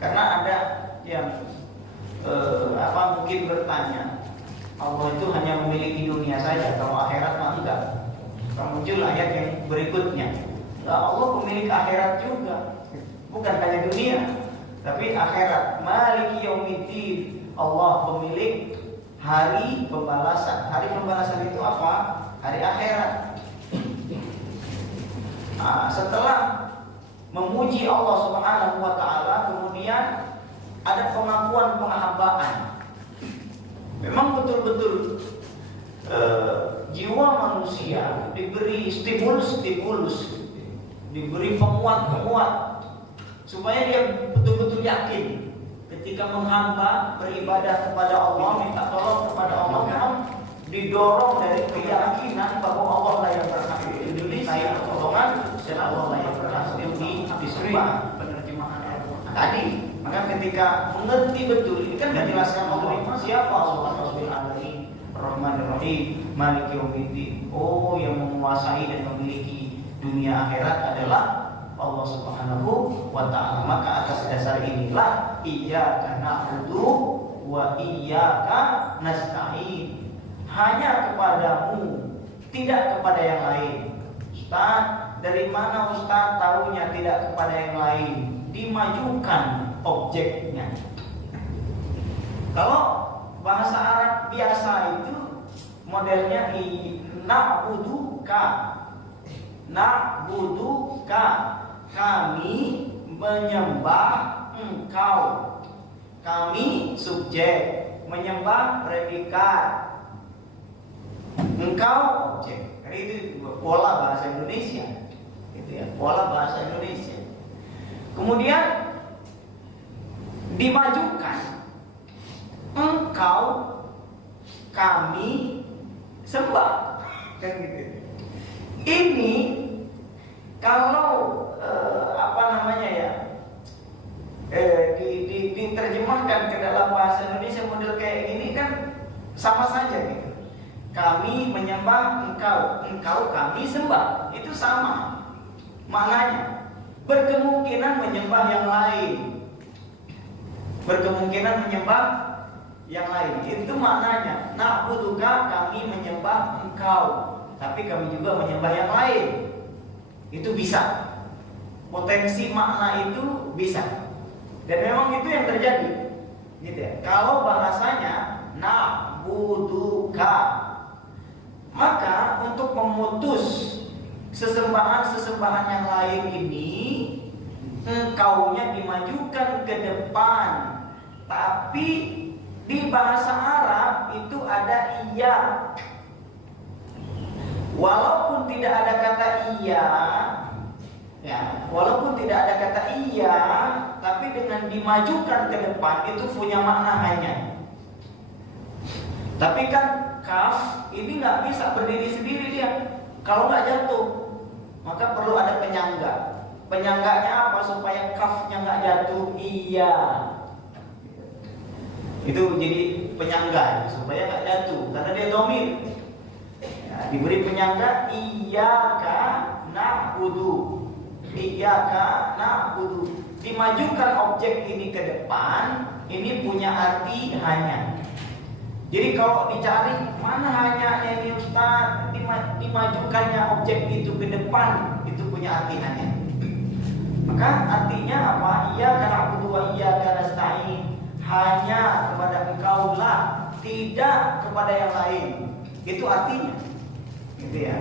Karena ada yang mungkin bertanya, Allah itu hanya memiliki dunia saja, kalau akhirat mah enggak. Muncul ayat yang berikutnya, Allah pemilik akhirat juga, bukan hanya dunia, tapi akhirat. Maliki yaumiddin, Allah pemilik hari pembalasan. Hari pembalasan itu apa? Hari akhirat. Nah, setelah memuji Allah Subhanahu wa taala, kemudian ada pengakuan penghambaan. Memang betul-betul jiwa manusia diberi stimulus, diberi penguat supaya dia betul-betul yakin ketika menghamba, beribadah kepada Allah, minta tolong kepada Allah, memang didorong dari keyakinan bahwa Allah lah yang berhak diberi pertolongan dan Allah lah yang berhak disembah. Penerjemahan Al-Quran tadi, maka ketika mengerti betul, ini kan tidak jelaskan Allah siapa Allah Rabbil Alamin, Rahmanir Rahim, Maliki Yaumiddin. Oh, yang menguasai dan memiliki dunia akhirat adalah Allah Subhanahu wa taala. Maka atas dasar inilah iyyaka na'budu wa iyyaka nasta'in. Hanya kepadamu, tidak kepada yang lain. Ustaz, dari mana Ustaz tahunya tidak kepada yang lain? Dimajukan objeknya. Kalau bahasa Arab biasa itu modelnya na'buduka, kami menyembah engkau. Kami subjek, menyembah predikat, engkau objek. Itu pola bahasa Indonesia, gitu ya, pola bahasa Indonesia. Kemudian dimajukan, engkau kami sembah, kan gitu. Ini kalau diterjemahkan ke dalam bahasa Indonesia model kayak gini kan sama saja gitu. Kami menyembah engkau, engkau kami sembah, itu sama maknanya. Berkemungkinan menyembah yang lain, berkemungkinan menyembah yang lain, itu maknanya. Na'buduka, kami menyembah engkau, tapi kami juga menyembah yang lain. Itu bisa, potensi makna itu bisa, dan memang itu yang terjadi, gitu ya. Kalau bahasanya na'buduka, maka untuk memutus sesembahan yang lain ini, engkaunya dimajukan ke depan. Tapi di bahasa Arab itu ada iya. Walaupun tidak ada kata iya, ya, walaupun tidak ada kata iya, tapi dengan dimajukan ke depan itu punya makna hanya. Tapi kan kaf ini nggak bisa berdiri sendiri dia. Kalau nggak jatuh, maka perlu ada penyangga. Penyangganya apa supaya kafnya nggak jatuh? Iya. Itu jadi penyangga supaya nggak jatuh, karena dia domir. Ya, diberi penyangga iyyaka na'budu. Iyyaka na'budu. Dimajukan objek ini ke depan, ini punya arti hanya. Jadi kalau dicari mana hanya ini Ustaz, dimajukannya objek itu ke depan, itu punya arti hanya. Maka artinya apa? Iyyaka na'budu wa iyyaka nasta'in. Hanya kepada engkau lah, tidak kepada yang lain. Itu artinya, gitu ya.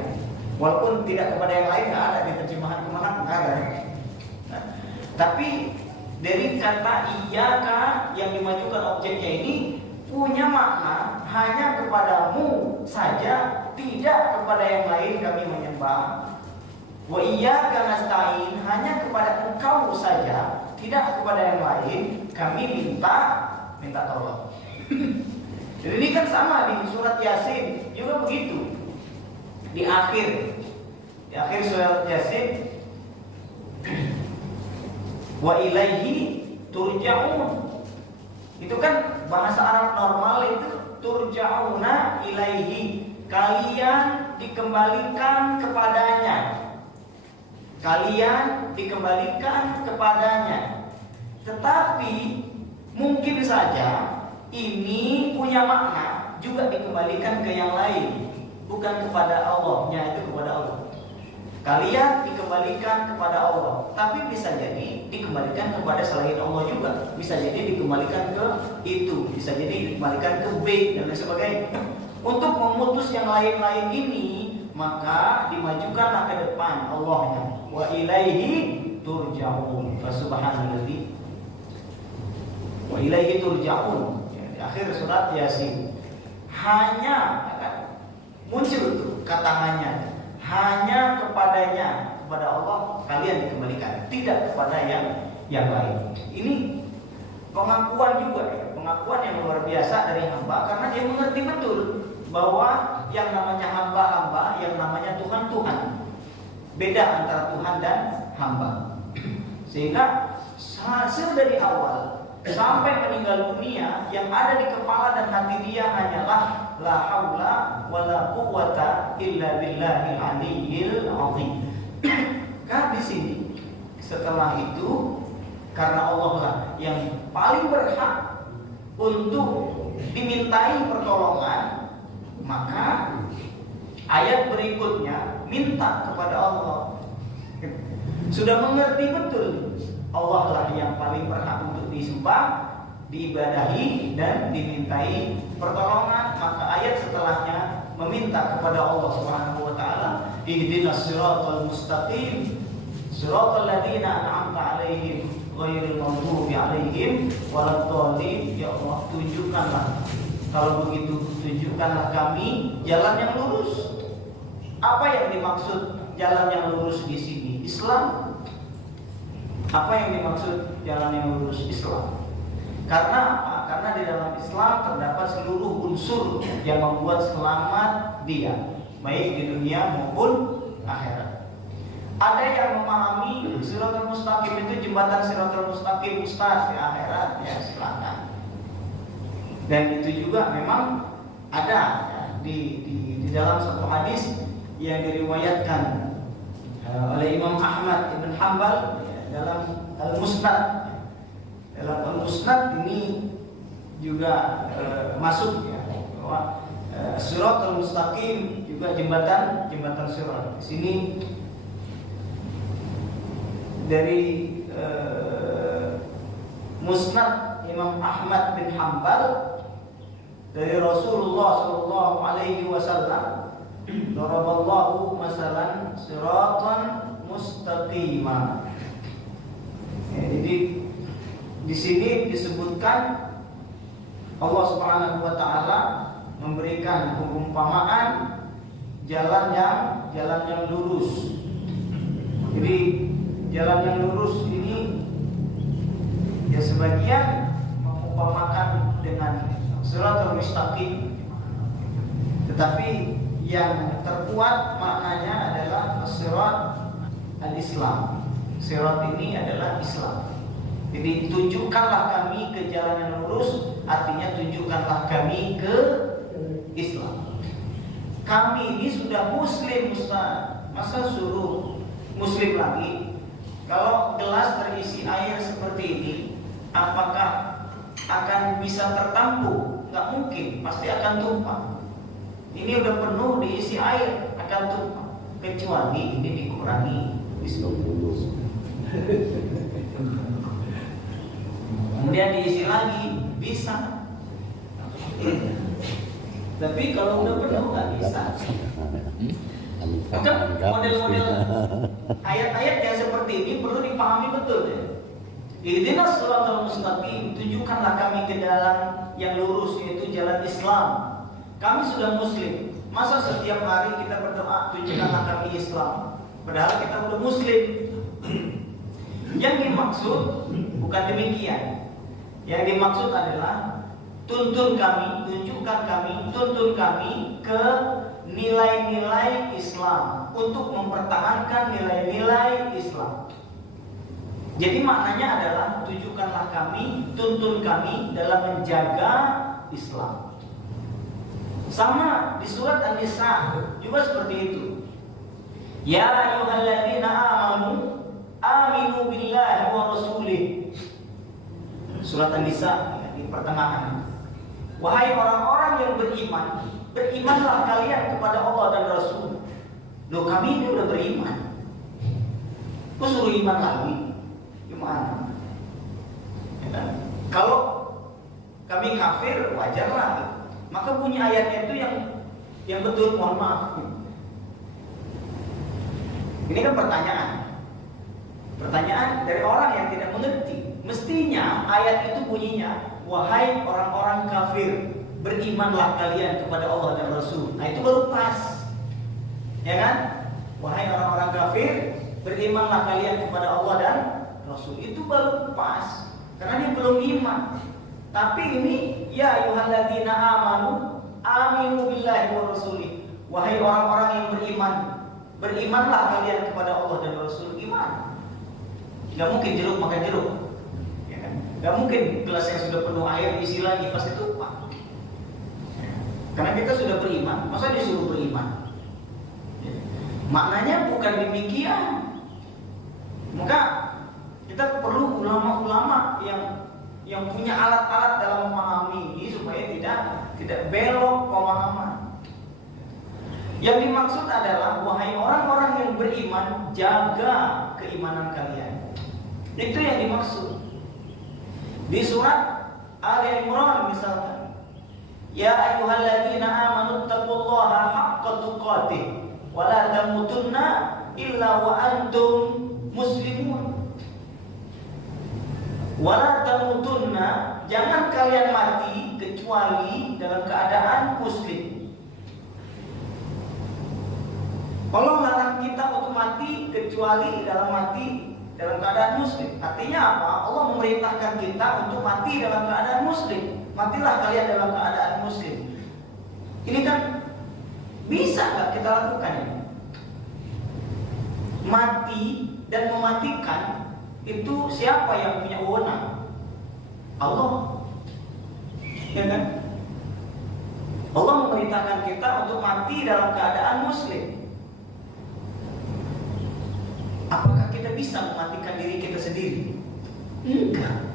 Walaupun tidak kepada yang lain nggak ada di terjemahan kemana nggak ada. Nah, tapi dari kata iyyaka yang dimajukan objeknya ini punya makna hanya kepadamu saja, tidak kepada yang lain kami menyembah. Wa iyyaka nasta'in, hanya kepada engkau saja, tidak kepada yang lain kami minta tolong. Jadi ini kan sama di surat Yasin juga begitu. Di akhir surat Yasin, wa ilaihi turja'un. Itu kan bahasa Arab normal itu turja'una ilaihi, kalian dikembalikan kepadanya. Kalian dikembalikan kepadanya. Tetapi mungkin saja ini punya makna juga dikembalikan ke yang lain, bukan kepada Allahnya, itu kepada Allah. Kalian dikembalikan kepada Allah, tapi bisa jadi dikembalikan kepada selain Allah juga. Bisa jadi dikembalikan ke itu, bisa jadi dikembalikan ke B dan lain sebagainya. Untuk memutus yang lain-lain ini, maka dimajukanlah ke depan Allahnya. Wa ilaihi turja'un. Fasubhanalladzi wa ilaihi turja'un. Di akhir surat Yasin. Hanya muncul tuh kata hanya kepadanya, kepada Allah kalian dikembalikan, tidak kepada yang lain. Ini pengakuan juga ya, pengakuan yang luar biasa dari hamba, karena dia mengerti betul bahwa yang namanya hamba-hamba, yang namanya Tuhan. Beda antara Tuhan dan hamba. Sehingga hasil dari awal sampai meninggal dunia, yang ada di kepala dan hati dia hanyalah la haula wala quwwata illa billahil aliyyil azim. Kan di sini setelah itu, karena Allah lah yang paling berhak untuk dimintai pertolongan, maka ayat berikutnya minta kepada Allah. Sudah mengerti betul Allah lah yang paling berhak untuk disembah, diibadahi dan dimintai pertolongan, maka ayat setelahnya meminta kepada Allah Subhanahu wa taala, ihdinas siratal mustaqim siratal ladzina an'amta 'alaihim ghairil maghdubi 'alaihim waladdallin. Ya Allah, tunjukkanlah, kalau begitu tunjukkanlah kami jalan yang lurus. Apa yang dimaksud jalan yang lurus di sini? Islam. Apa yang dimaksud jalan yang lurus? Islam. Karena apa? Karena di dalam Islam terdapat seluruh unsur yang membuat selamat dia, baik di dunia maupun akhirat. Ada yang memahami Siratal Mustaqim itu jembatan Siratal Mustaqim Ustaz di akhirat, ya silakan. Dan itu juga memang ada ya, di dalam satu hadis yang diriwayatkan oleh Imam Ahmad bin Hanbal ya, dalam Al-Musnad. Dalam Al-Musnad ini juga masuk ya, bahwa Siratal Mustaqim juga jembatan sirat. Di sini dari Musnad Imam Ahmad bin Hanbal dari Rasulullah sallallahu alaihi wasallam, daraballahu masalan siratan mustaqima. Ya, jadi di sini disebutkan Allah Subhanahu wa taala memberikan perumpamaan jalan yang lurus. Jadi jalan yang lurus ini ya sebagian mengumpamakan dengan Siratal Mustaqim, tetapi yang terkuat maknanya adalah sirat al-Islam. Sirat ini adalah Islam. Jadi tunjukkanlah kami ke jalan yang lurus, artinya tunjukkanlah kami ke Islam. Kami ini sudah muslim Ustaz, masa suruh muslim lagi? Kalau gelas terisi air seperti ini, apakah akan bisa tertampung? Nggak mungkin, pasti akan tumpah. Ini udah penuh diisi air, akan tumpah. Kecuali ini dikurangi. Kemudian diisi lagi, bisa. Tapi kalau udah penuh nggak bisa. Maka model-model ayat-ayat yang seperti ini perlu dipahami betul ya. Ihdinas siratal mustaqim, tunjukkanlah kami ke jalan yang lurus, yaitu jalan Islam. Kami sudah muslim, masa setiap hari kita berdoa tunjukkanlah kami Islam, padahal kita udah muslim. Yang dimaksud bukan demikian. Yang dimaksud adalah tuntun kami, tunjukkan kami, tuntun kami ke nilai-nilai Islam, untuk mempertahankan nilai-nilai Islam. Jadi maknanya adalah tunjukkanlah kami, tuntun kami dalam menjaga Islam. Sama di surat An-Nisa juga seperti itu. Ya ayyuhalladzina amanu aminu billahi wa rasulih Surat An-Nisa di pertengahan. Wahai orang-orang yang beriman, berimanlah kalian kepada Allah dan Rasul. Loh, kami ini udah beriman, kok suruh iman lagi? Gimana? Ya kan? Kalau kami kafir, wajarlah. Maka bunyi ayatnya itu yang betul, mohon maaf. Ini kan pertanyaan dari orang yang tidak mengerti. Mestinya ayat itu bunyinya, wahai orang-orang kafir, berimanlah kalian kepada Allah dan Rasul. Nah, itu baru pas, ya kan? Wahai orang-orang kafir, berimanlah kalian kepada Allah dan Rasul. Itu baru pas, karena dia belum iman. Tapi ini, ya ayyuhalladzina amanu aminu billahi wa rasulih. Wahai orang-orang yang beriman, berimanlah kalian kepada Allah dan Rasul. Iman. Gak mungkin jeruk makan jeruk, ya kan? Gak mungkin gelas yang sudah penuh air isi lagi pasti tumpah. Karena kita sudah beriman, masa disuruh beriman? Maknanya bukan demikian. Maka kita perlu ulama-ulama yang punya alat-alat dalam memahami ini supaya tidak belok pemahaman. Yang dimaksud adalah, wahai orang-orang yang beriman, jaga keimanan kalian. Itu yang dimaksud. Di surat Ali Imran misalkan, ya ayyuhalladzina amanu taqullaha haqqa tuqatih wa la tamutunna illa wa antum muslimun. Wa la tamutunna, jangan kalian mati kecuali dalam keadaan muslim. Allah melarang kita untuk mati kecuali dalam keadaan muslim. Artinya apa? Allah memerintahkan kita untuk mati dalam keadaan muslim. Matilah kalian dalam keadaan muslim. Ini kan bisa nggak kita lakukan ini? Mati dan mematikan itu siapa yang punya wewenang? Allah. Ya kan? Allah memerintahkan kita untuk mati dalam keadaan muslim. Apakah kita bisa mematikan diri kita sendiri? Enggak.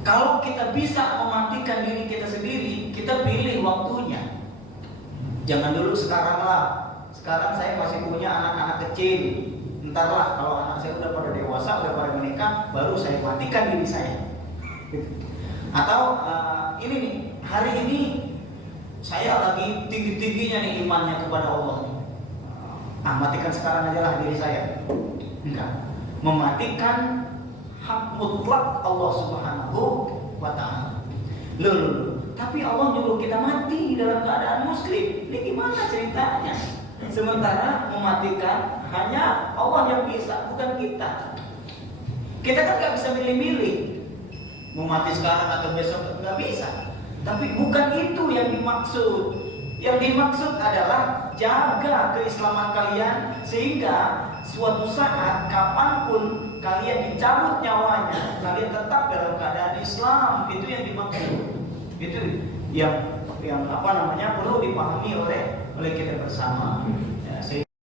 Kalau kita bisa mematikan diri kita sendiri, kita pilih waktunya. Jangan dulu sekarang lah. Sekarang saya masih punya anak-anak kecil. Entarlah kalau anak saya udah pada dewasa, udah pada menikah, baru saya matikan diri saya. Atau ini nih, hari ini saya lagi tinggi-tingginya nih imannya kepada Allah. Matikan sekarang aja lah diri saya. Enggak. Mematikan hak mutlak Allah Subhanahu wa ta'ala. Loh, tapi Allah nyuruh kita mati dalam keadaan muslim. Ini gimana ceritanya? Sementara mematikan hanya Allah yang bisa, bukan kita. Kita kan gak bisa milih-milih mau mati sekarang atau besok, gak bisa. Tapi bukan itu yang dimaksud. Yang dimaksud adalah jaga keislaman kalian sehingga suatu saat kapanpun kalian dicabut nyawanya, kalian tetap dalam keadaan Islam. Itu yang dimaksud. Itu yang perlu dipahami oleh kita bersama.